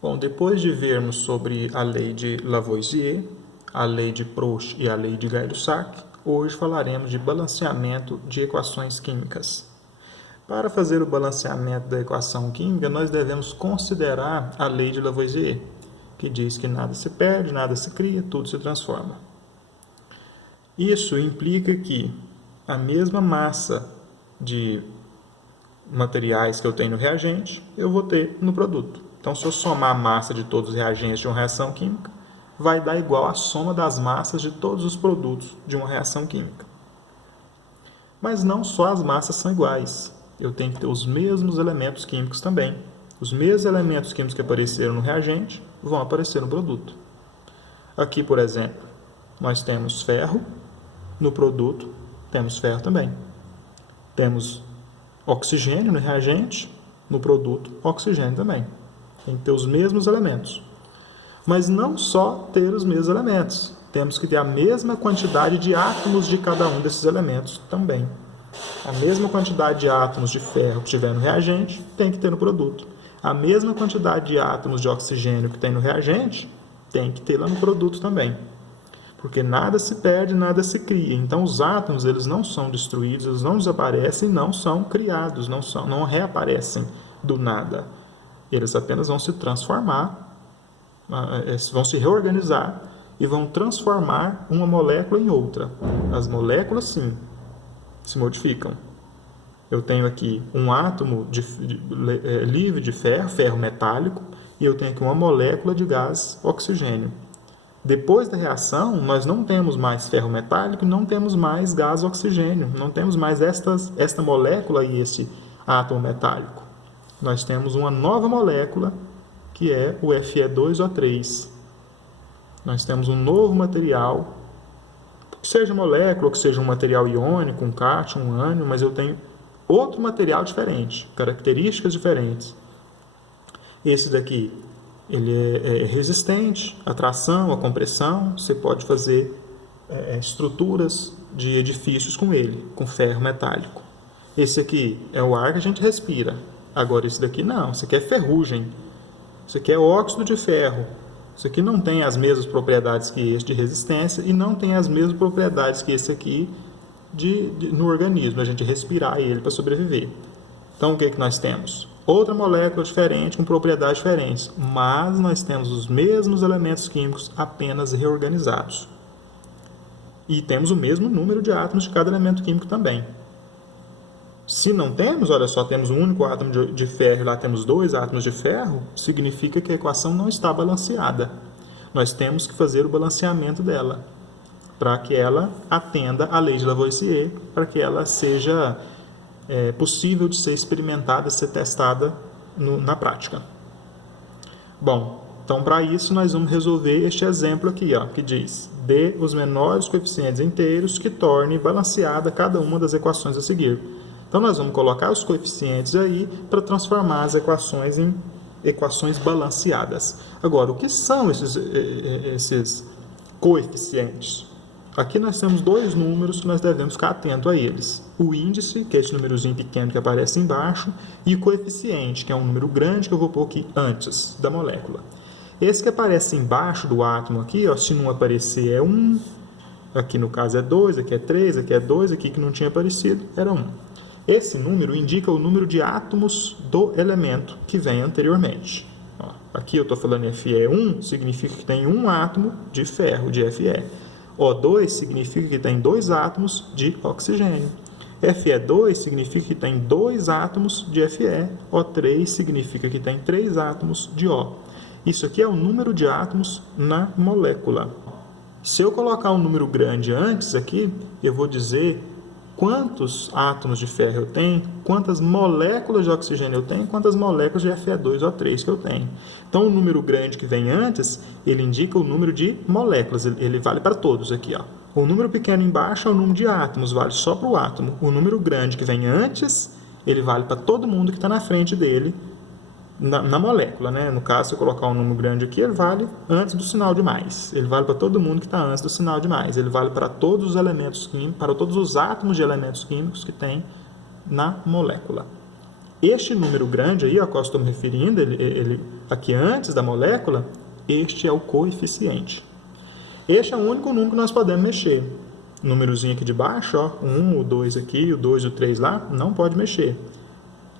Bom, depois de vermos sobre a lei de Lavoisier, a lei de Proust e a lei de Gay-Lussac, hoje falaremos de balanceamento de equações químicas. Para fazer o balanceamento da equação química, nós devemos considerar a lei de Lavoisier, que diz que nada se perde, nada se cria, tudo se transforma. Isso implica que a mesma massa de materiais que eu tenho no reagente, eu vou ter no produto. Então, se eu somar a massa de todos os reagentes de uma reação química, vai dar igual a soma das massas de todos os produtos de uma reação química. Mas não só as massas são iguais. Eu tenho que ter os mesmos elementos químicos também. Os mesmos elementos químicos que apareceram no reagente vão aparecer no produto. Aqui, por exemplo, nós temos ferro, no produto temos ferro também. Temos oxigênio no reagente, no produto oxigênio também. Tem que ter os mesmos elementos. Mas não só ter os mesmos elementos, temos que ter a mesma quantidade de átomos de cada um desses elementos também. A mesma quantidade de átomos de ferro que tiver no reagente tem que ter no produto. A mesma quantidade de átomos de oxigênio que tem no reagente tem que ter lá no produto também. Porque nada se perde, nada se cria. Então, os átomos eles não são destruídos, eles não desaparecem, não são criados, não reaparecem do nada. Eles apenas vão se transformar, vão se reorganizar e vão transformar uma molécula em outra. As moléculas, sim, se modificam. Eu tenho aqui um átomo livre de ferro, ferro metálico, e eu tenho aqui uma molécula de gás oxigênio. Depois da reação, nós não temos mais ferro metálico, não temos mais gás oxigênio, não temos mais esta molécula e esse átomo metálico. Nós temos uma nova molécula, que é o Fe2O3. Nós temos um novo material, que seja molécula, ou que seja um material iônico, um cátion, um ânion, mas eu tenho outro material diferente, características diferentes. Esse daqui, ele é resistente à tração, à compressão. Você pode fazer estruturas de edifícios com ele, com ferro metálico. Esse aqui é o ar que a gente respira. Agora esse daqui não, esse aqui é ferrugem. Esse aqui é óxido de ferro. Isso aqui não tem as mesmas propriedades que esse de resistência e não tem as mesmas propriedades que esse aqui no organismo, a gente respirar ele para sobreviver. Então, o que nós temos? Outra molécula diferente, com propriedades diferentes, mas nós temos os mesmos elementos químicos, apenas reorganizados. E temos o mesmo número de átomos de cada elemento químico também. Se não temos, olha só, temos um único átomo de ferro e lá temos 2 átomos de ferro, significa que a equação não está balanceada. Nós temos que fazer o balanceamento dela, para que ela atenda à lei de Lavoisier, para que ela seja possível de ser experimentada, ser testada na prática. Bom, então para isso nós vamos resolver este exemplo aqui, ó, que diz: dê os menores coeficientes inteiros que torne balanceada cada uma das equações a seguir. Então nós vamos colocar os coeficientes aí para transformar as equações em equações balanceadas. Agora, o que são esses coeficientes? Aqui nós temos 2 números que nós devemos ficar atento a eles. O índice, que é esse númerozinho pequeno que aparece embaixo, e o coeficiente, que é um número grande que eu vou pôr aqui antes da molécula. Esse que aparece embaixo do átomo aqui, ó, se não aparecer é 1, aqui no caso é 2, aqui é 3, aqui é 2, aqui que não tinha aparecido era 1. Esse número indica o número de átomos do elemento que vem anteriormente. Ó, aqui eu estou falando Fe1, significa que tem um átomo de ferro, de Fe. O2 significa que tem 2 átomos de oxigênio. Fe2 significa que tem 2 átomos de Fe. O3 significa que tem 3 átomos de O. Isso aqui é o número de átomos na molécula. Se eu colocar um número grande antes aqui, eu vou dizer quantos átomos de ferro eu tenho, quantas moléculas de oxigênio eu tenho, quantas moléculas de Fe2O3 que eu tenho. Então, o número grande que vem antes, ele indica o número de moléculas, ele vale para todos aqui, ó. O número pequeno embaixo é o número de átomos, vale só para o átomo. O número grande que vem antes, ele vale para todo mundo que está na frente dele, na molécula, né? No caso, se eu colocar um número grande aqui, ele vale antes do sinal de mais. Ele vale para todo mundo que está antes do sinal de mais. Ele vale para todos os elementos químicos, para todos os átomos de elementos químicos que tem na molécula. Este número grande aí, a qual estou me referindo, ele aqui antes da molécula, este é o coeficiente. Este é o único número que nós podemos mexer. O númerozinho aqui de baixo, ó, 1, o 2 aqui, o 2 e o 3 lá, não pode mexer.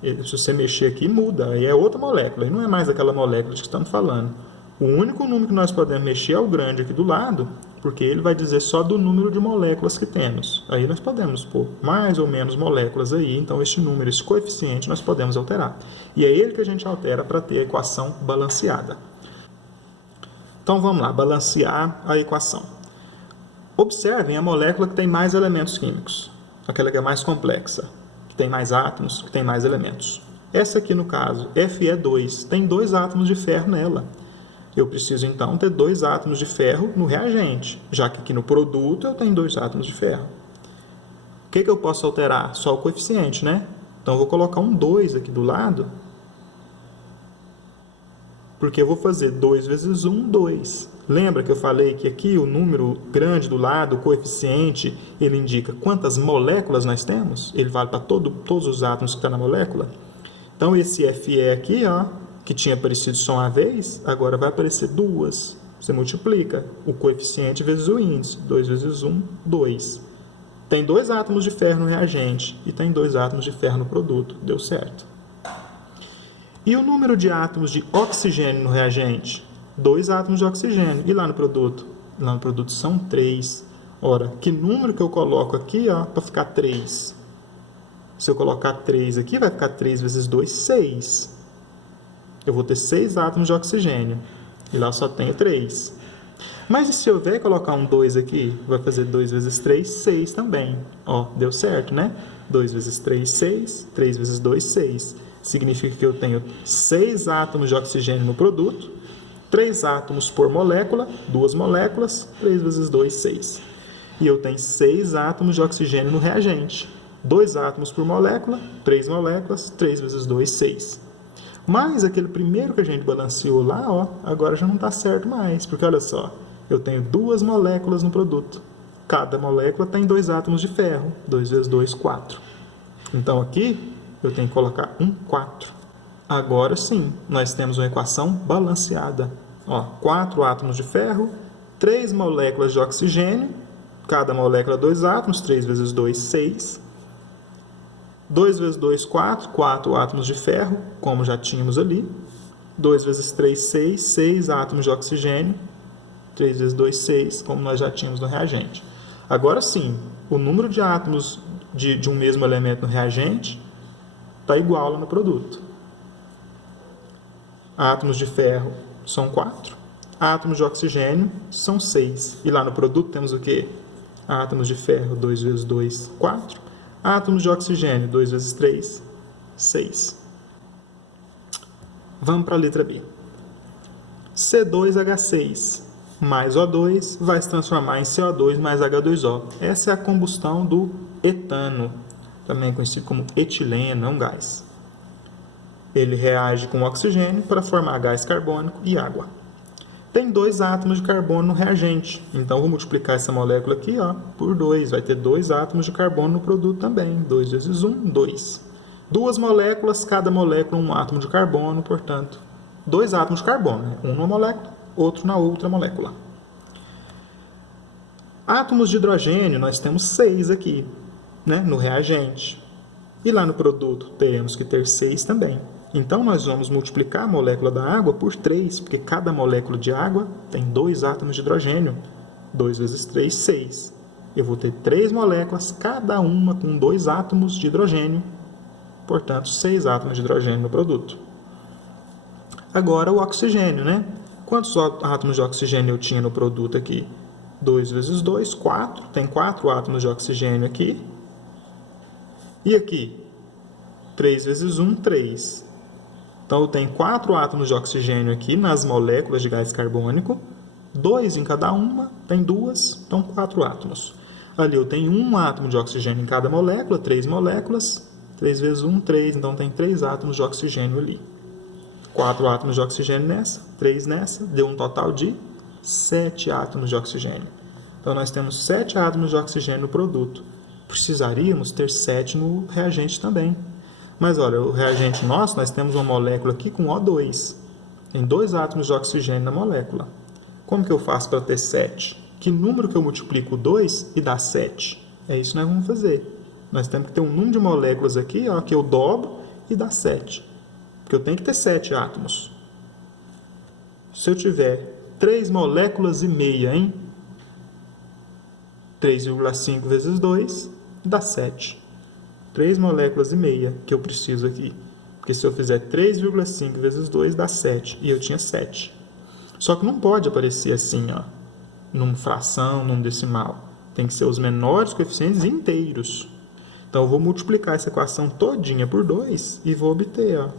Se você mexer aqui, muda, aí é outra molécula, e não é mais aquela molécula de que estamos falando. O único número que nós podemos mexer é o grande aqui do lado, porque ele vai dizer só do número de moléculas que temos. Aí nós podemos pôr mais ou menos moléculas aí, então este número, esse coeficiente, nós podemos alterar. E é ele que a gente altera para ter a equação balanceada. Então vamos lá, balancear a equação. Observem a molécula que tem mais elementos químicos, aquela que é mais complexa, que tem mais átomos, que tem mais elementos. Essa aqui no caso, Fe2, tem 2 átomos de ferro nela. Eu preciso então ter 2 átomos de ferro no reagente, já que aqui no produto eu tenho 2 átomos de ferro. O que eu posso alterar? Só o coeficiente, né? Então eu vou colocar um 2 aqui do lado, porque eu vou fazer 2 vezes 1, 2. Lembra que eu falei que aqui o número grande do lado, o coeficiente, ele indica quantas moléculas nós temos? Ele vale para todos os átomos que estão na molécula? Então esse Fe aqui, ó, que tinha aparecido só uma vez, agora vai aparecer 2. Você multiplica o coeficiente vezes o índice. 2 vezes 1, 2. Tem 2 átomos de ferro no reagente e tem 2 átomos de ferro no produto. Deu certo. E o número de átomos de oxigênio no reagente? 2 átomos de oxigênio. E lá no produto? Lá no produto são 3. Ora, que número que eu coloco aqui para ficar 3? Se eu colocar 3 aqui, vai ficar 3 vezes 2, 6. Eu vou ter 6 átomos de oxigênio. E lá só tenho 3. Mas e se eu vier e colocar um 2 aqui? Vai fazer 2 vezes 3, 6 também. Ó, deu certo, né? 2 vezes 3, 6. 3 vezes 2, 6. Significa que eu tenho 6 átomos de oxigênio no produto, 3 átomos por molécula, 2 moléculas, 3 vezes 2, 6. E eu tenho 6 átomos de oxigênio no reagente, 2 átomos por molécula, 3 moléculas, 3 vezes 2, 6. Mas aquele primeiro que a gente balanceou lá, ó, agora já não está certo mais, porque olha só, eu tenho 2 moléculas no produto. Cada molécula tem 2 átomos de ferro, 2 vezes 2, 4. Então aqui eu tenho que colocar um 4. Agora sim, nós temos uma equação balanceada. Ó, 4 átomos de ferro, 3 moléculas de oxigênio, cada molécula 2 átomos, 3 vezes 2, 6. 2 vezes 2, 4, 4 átomos de ferro, como já tínhamos ali. 2 vezes 3, 6, 6 átomos de oxigênio. 3 vezes 2, 6, como nós já tínhamos no reagente. Agora sim, o número de átomos de um mesmo elemento no reagente está igual lá no produto. Átomos de ferro são 4, átomos de oxigênio são 6. E lá no produto temos o quê? Átomos de ferro, 2 vezes 2, 4. Átomos de oxigênio, 2 vezes 3, 6. Vamos para a letra B. C2H6 mais O2 vai se transformar em CO2 mais H2O. Essa é a combustão do etano, também conhecido como etileno, é um gás. Ele reage com oxigênio para formar gás carbônico e água. Tem 2 átomos de carbono no reagente, então vou multiplicar essa molécula aqui por 2. Vai ter 2 átomos de carbono no produto também. 2 vezes 1, 2. 2 moléculas, cada molécula um átomo de carbono, portanto, 2 átomos de carbono. Um numa molécula, outro na outra molécula. Átomos de hidrogênio, nós temos 6 aqui, né, no reagente. E lá no produto teremos que ter 6 também. Então, nós vamos multiplicar a molécula da água por 3, porque cada molécula de água tem 2 átomos de hidrogênio. 2 vezes 3, 6. Eu vou ter 3 moléculas, cada uma com 2 átomos de hidrogênio. Portanto, 6 átomos de hidrogênio no produto. Agora, o oxigênio, né? Quantos átomos de oxigênio eu tinha no produto aqui? 2 vezes 2, 4. Tem 4 átomos de oxigênio aqui. E aqui? 3 vezes 1, 3. Então, eu tenho 4 átomos de oxigênio aqui nas moléculas de gás carbônico. 2 em cada uma, tem 2, então 4 átomos. Ali eu tenho 1 átomo de oxigênio em cada molécula, 3 moléculas. 3 vezes 1, 3, então tem 3 átomos de oxigênio ali. 4 átomos de oxigênio nessa, 3 nessa, deu um total de 7 átomos de oxigênio. Então, nós temos 7 átomos de oxigênio no produto. Precisaríamos ter 7 no reagente também. Mas olha, o reagente nosso, nós temos uma molécula aqui com O2. Tem 2 átomos de oxigênio na molécula. Como que eu faço para ter 7? Que número que eu multiplico 2 e dá 7? É isso que nós vamos fazer. Nós temos que ter um número de moléculas aqui, ó, que eu dobro e dá 7. Porque eu tenho que ter 7 átomos. Se eu tiver 3 moléculas e meia, hein? 3,5 vezes 2 dá 7. 3 moléculas e meia que eu preciso aqui. Porque se eu fizer 3,5 vezes 2 dá 7. E eu tinha 7. Só que não pode aparecer assim, ó, numa fração, num decimal. Tem que ser os menores coeficientes inteiros. Então, eu vou multiplicar essa equação todinha por 2 e vou obter, ó,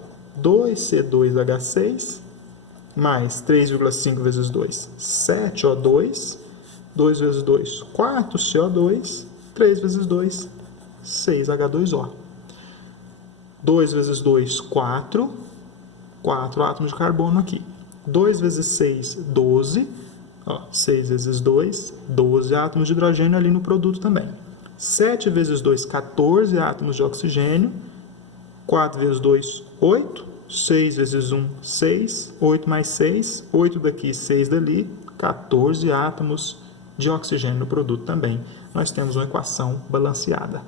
2C2H6 mais 3,5 vezes 2, 7O2. 2 vezes 2, 4CO2. 3 vezes 2, 6H2O. 2 vezes 2, 4. 4 átomos de carbono aqui. 2 vezes 6, 12. Ó, 6 vezes 2, 12 átomos de hidrogênio ali no produto também. 7 vezes 2, 14 átomos de oxigênio. 4 vezes 2, 8. 6 vezes 1, 6. 8 mais 6, 8 daqui, 6 dali. 14 átomos de oxigênio no produto também. Nós temos uma equação balanceada.